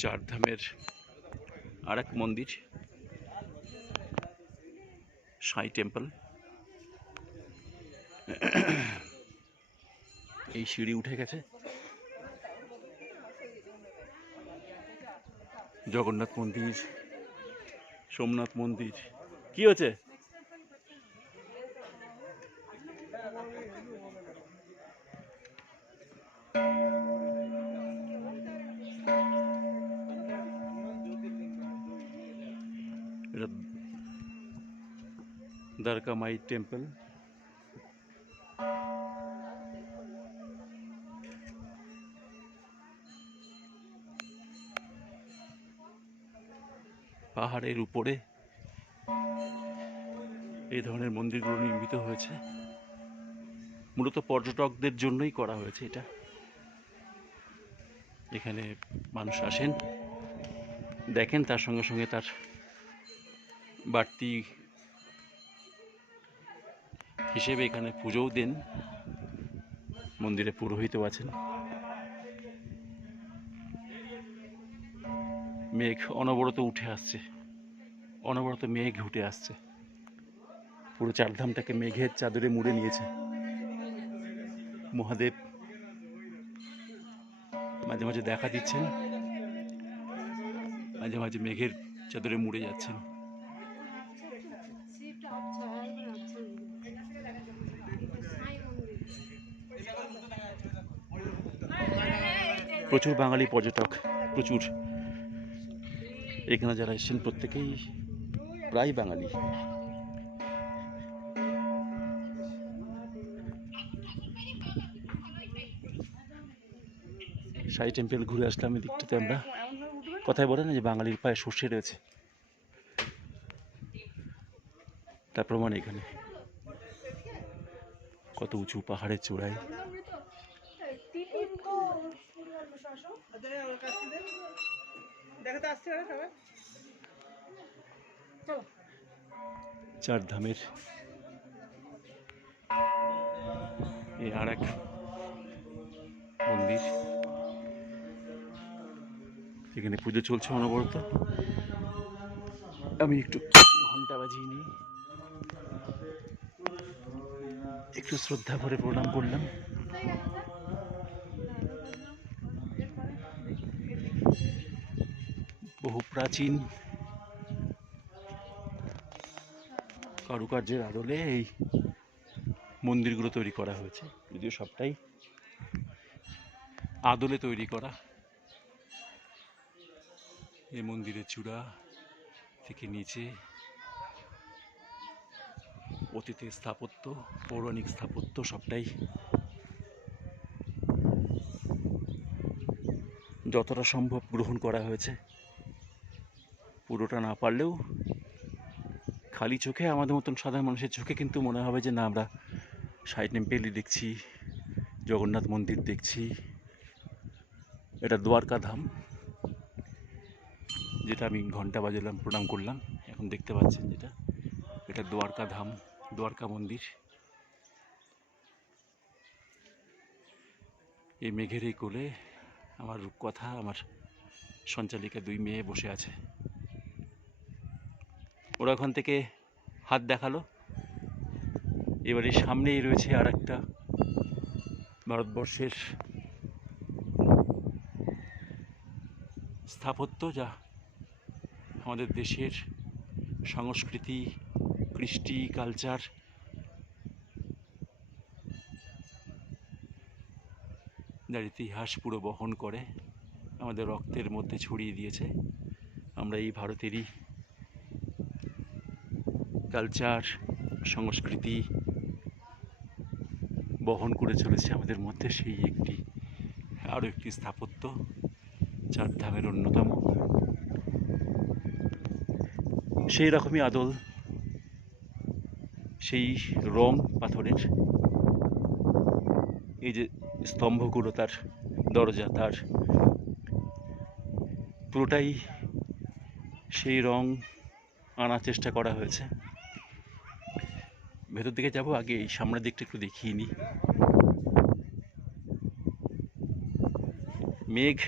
চারধামের আর এক মন্দির, সাই টেম্পল। এই সিঁড়ি উঠে গেছে। জগন্নাথ মন্দির, সোমনাথ মন্দির। কি হচ্ছে? দ্বারকা মাই টেম্পল। পাহাড়ের উপরে এই ধরনের মন্দিরগুলো নির্মিত হয়েছে, মূলত পর্যটকদের জন্যই করা হয়েছে এটা। এখানে মানুষ আসেন, দেখেন, তার সঙ্গে সঙ্গে তার বাড়তি হিসেবে এখানে পুজোও দেন। মন্দিরে পুরোহিতও আছেন। মেঘ অনবরত উঠে আসছে, অনবরত মেঘ উঠে আসছে। পুরো চারধামটাকে মেঘের চাদরে মুড়ে নিয়েছে। মহাদেব মাঝে মাঝে দেখা দিচ্ছেন, মাঝে মাঝে মেঘের চাদরে মুড়ে যাচ্ছেন। প্রচুর বাঙালি পর্যটক, প্রচুর। এখানে যারা এসেছেন প্রত্যেকেই প্রায় বাঙালি। সাই টেম্পল ঘুরে আসলাম এদিকটাতে আমরা। কথায় বলে না যে বাঙালির পায়ে সর্ষে রয়েছে, তার প্রমাণ এখানে। কত উঁচু পাহাড়ের চূড়ায়। চারধামের এই আর এক মন্দির, এখানে পুজো চলছে অনবরত। আমি একটু ঘন্টা বাজিয়ে নিই, একটু শ্রদ্ধা ভরে প্রণাম করলাম। বহু প্রাচীন কারুকার্যের আদলে এই মন্দিরগুলো তৈরি করা হয়েছে, যদিও সবটাই আদলে তৈরি করা। এই মন্দিরের চূড়া থেকে নিচে অতীতের স্থাপত্য, পৌরাণিক স্থাপত্য সবটাই যতটা সম্ভব গ্রহণ করা হয়েছে। পুরোটা না পারলেও খালি চোখে, আমাদের মতন সাধারণ মানুষের চোখে কিন্তু মনে হবে যে না, আমরা সাই টেম্পেলই দেখছি, জগন্নাথ মন্দির দেখছি। এটা দ্বারকা ধাম, যেটা আমি ঘন্টা বাজালাম, প্রণাম করলাম। এখন দেখতে পাচ্ছেন যেটা, এটা দ্বারকা ধাম, দ্বারকা মন্দির। এই মেঘের এই কোলে আমার রূপকথা, আমার সঞ্চালিকা দুই মেয়ে বসে আছে। ওরা ওখান থেকে হাত দেখালো। এবারে সামনেই রয়েছে আর একটা ভারতবর্ষের স্থাপত্য, যা আমাদের দেশের সংস্কৃতি, কৃষ্টি, কালচার, যার ইতিহাস পুরো বহন করে, আমাদের রক্তের মধ্যে ছড়িয়ে দিয়েছে। আমরা এই ভারতেরই কালচার, সংস্কৃতি বহন করে চলেছে আমাদের মধ্যে। সেই আরও একটি স্থাপত্য, চারধামের অন্যতম। সেই রকমই আদল, সেই রং পাথরের। এই যে স্তম্ভগুলো, তার দরজা, তার পুরোটাই সেই রং আনার চেষ্টা করা হয়েছে। ভেতর দিকে যাব, আগে এই সামনের দিকটা একটু দেখিয়ে নিই। মেঘ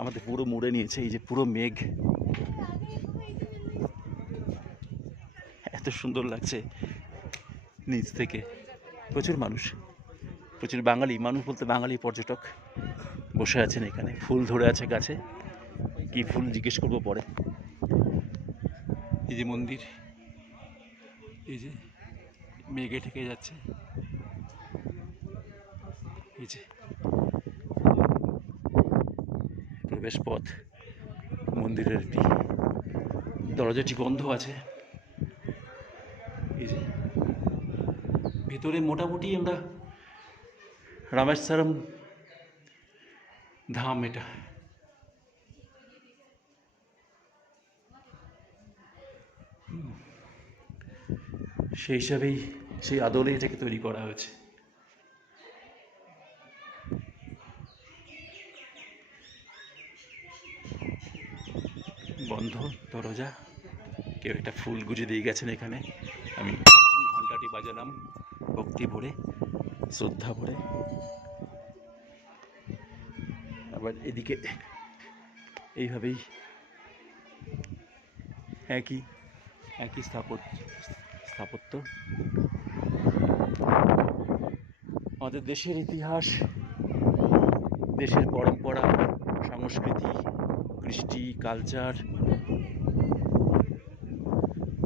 আমাদের পুরো মুড়ে নিয়েছে। এই যে পুরো মেঘ, এত সুন্দর লাগছে নিচ থেকে। প্রচুর মানুষ, প্রচুর বাঙালি মানুষ, বলতে বাঙালি পর্যটক বসে আছেন এখানে। ফুল ধরে আছে গাছে, কি ফুল জিজ্ঞেস করবো পরে। এই যে মন্দির, এই যে মেঘে ঢেকে যাচ্ছে, এই যে প্রবেশ পথ মন্দিরের, একটি দরজাটি বন্ধ আছে। এই যে ভেতরে মোটামুটি আমরা রামেশ্বরম ধাম, এটা সেই হিসাবেই, সেই আদলে এটাকে তৈরি করা হয়েছে। বন্ধ দরজা, কেউ একটা ফুল গুজে দিয়ে গেছেন এখানে। আমি ঘন্টাটি বাজালাম ভক্তি ভরে, শ্রদ্ধা ভরে। আবার এদিকে এইভাবেই একই একই স্থাপত্য। আমাদের দেশের ইতিহাস, দেশের পরম্পরা, সংস্কৃতি, কৃষ্টি, কালচার,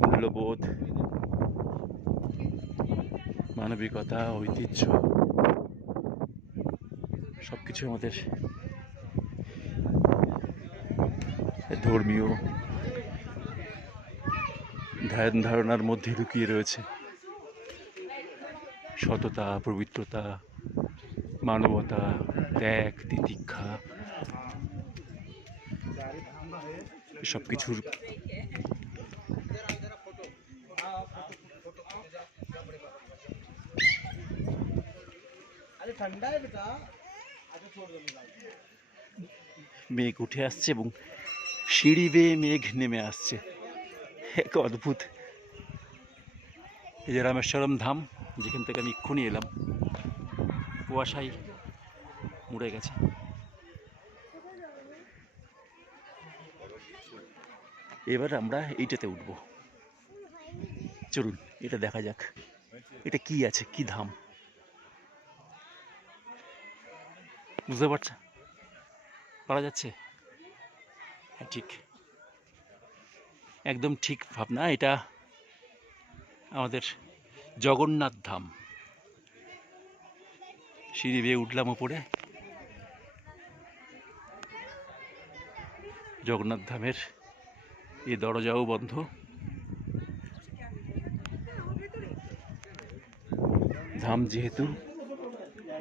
মূল্যবোধ, মানবিকতা, ঐতিহ্য, সব কিছু আমাদের ধর্মীয় ধ্যান ধারণার মধ্যে লুকিয়ে রয়েছে। সততা, পবিত্রতা, মানবতা, ত্যাগ, তিতিক্ষা, সব কিছুর মেঘ উঠে আসছে এবং সিঁড়ি বেয়ে মেঘ নেমে আসছে, এক অদ্ভুত। এই যে রামেশ্বরম ধাম, যেখান থেকে আমি এক্ষুনি এলাম, কুয়াশায় মুড়ে গেছে। এবার আমরা এইটাতে উঠবো, চলুন এটা দেখা যাক। এটা কি আছে, কি ধাম, বুঝতে পারা যাচ্ছে? হ্যাঁ, ঠিক, একদম ঠিক ভাবনা। এটা আমাদের জগন্নাথ ধাম। সিঁড়ি বেয়ে উঠলাম ওপরে, জগন্নাথ ধামের এই দরজাও বন্ধ। ধাম যেহেতু,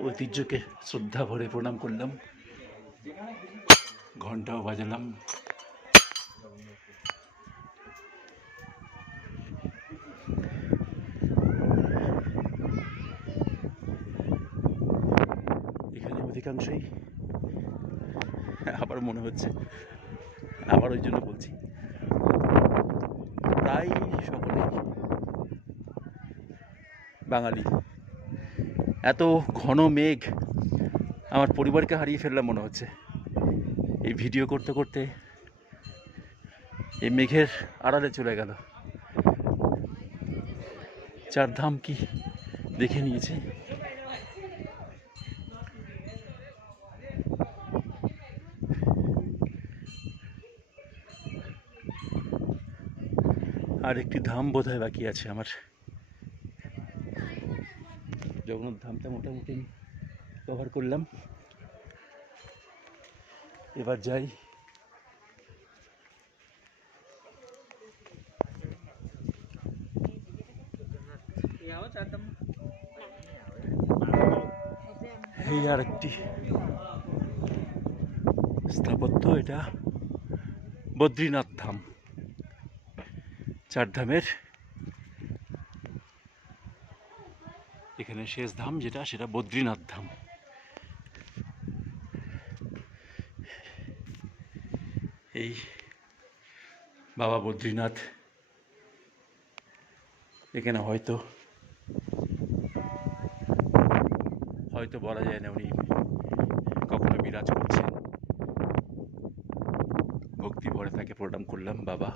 ঐতিহ্যকে শ্রদ্ধা ভরে প্রণাম করলাম, ঘন্টাও বাজালাম। এখানে অধিকাংশই, আবার মনে হচ্ছে, আবার ওই জন্য বলছি, প্রায় সকলেই বাঙালি। এত ঘন মেঘ, আমার পরিবারকে হারিয়ে ফেললাম মনে হচ্ছে এই ভিডিও করতে করতে। এই মেঘের আড়ালে চলে গেল। চারধাম কি দেখে নিয়েছে। আর একটি ধাম বোধহয় বাকি আছে আমার। জগন্নাথ ধামটা মোটামুটি কভার করলাম। এবার যাই এই আর একটি স্থাপত্য, এটা বদ্রীনাথ ধাম। চারধামের এখানে শেষ ধাম যেটা, সেটা বদ্রীনাথ ধাম। এই বাবা বদ্রীনাথ এখানে হয়তো বলা যায় না উনি কখনো বিরাজ করছেন, বললাম বাবা,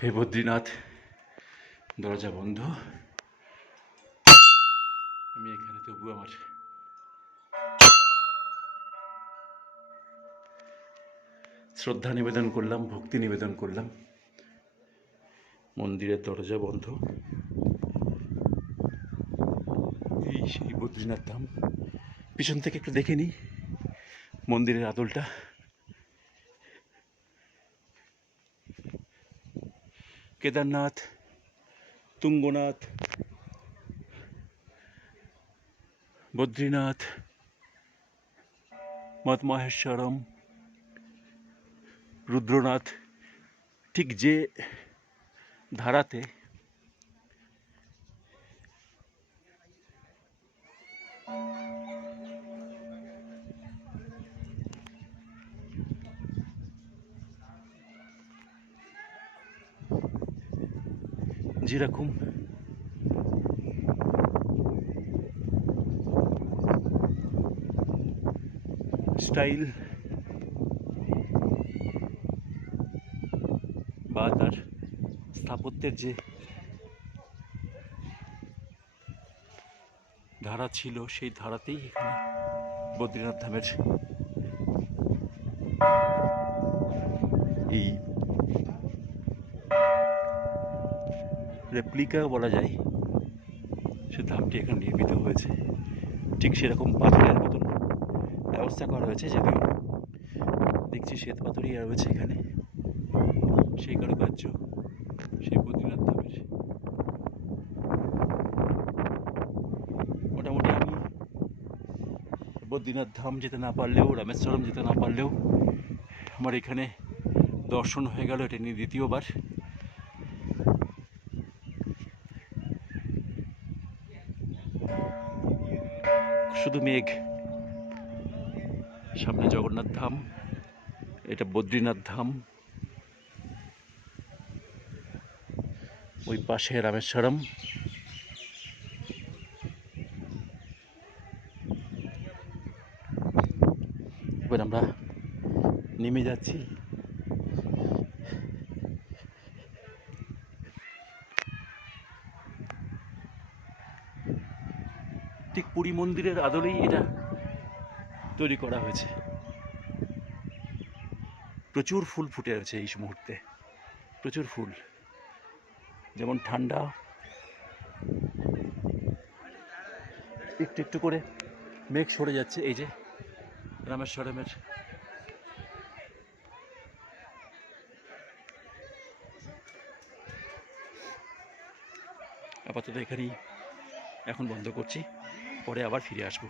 হে বদ্রীনাথ, দরজা বন্ধ, আমি এখানে তবু আমার শ্রদ্ধা নিবেদন করলাম, ভক্তি নিবেদন করলাম। মন্দিরের দরজা বন্ধ, এই সেই বদ্রীনাথ ধাম। পিছন থেকে একটু দেখে নিই মন্দিরের আদলটা। কেদারনাথ, তুঙ্গনাথ, বদ্রীনাথ, মৎমহেশ্বরম, রুদ্রনাথ, ঠিক যে ধারাতে যেরকম স্টাইল বা তার স্থাপত্যের যে ধারা ছিল, সেই ধারাতেই এখানে বদ্রীনাথ ধামের এই রেপ্লিকা বলা যায়, সে ধামটি এখানে নির্মিত হয়েছে। ঠিক সেরকম পাথরের মতন ব্যবস্থা করা হয়েছে, যদিও দেখছি শ্বেত পাথরই রয়েছে এখানে। সেই কারুকার্য সেই বদ্রীনাথ ধামের। মোটামুটি আমি বদ্রীনাথ ধাম যেতে না পারলেও, রামেশ্বরম যেতে না পারলেও, আমার এখানে দর্শন হয়ে গেল। এটা নিয়ে দ্বিতীয়বার। শুধু মেঘ, সামনে জগন্নাথ ধাম, এটা বদ্রীনাথ ধাম, ওই পাশে রামেশ্বরম। এবার আমরা নেমে যাচ্ছি। ঠিক পুরী মন্দিরের আদলেই এটা তৈরি করা হয়েছে। প্রচুর ফুল ফুটে আছে এই মুহূর্তে, প্রচুর ফুল। যেমন ঠান্ডা, একটু একটু করে মেঘ সরে যাচ্ছে। এই যে রামেশ্বরমের আপাতত এখানেই এখন বন্ধ করছি, পরে আবার ফিরে আসবো।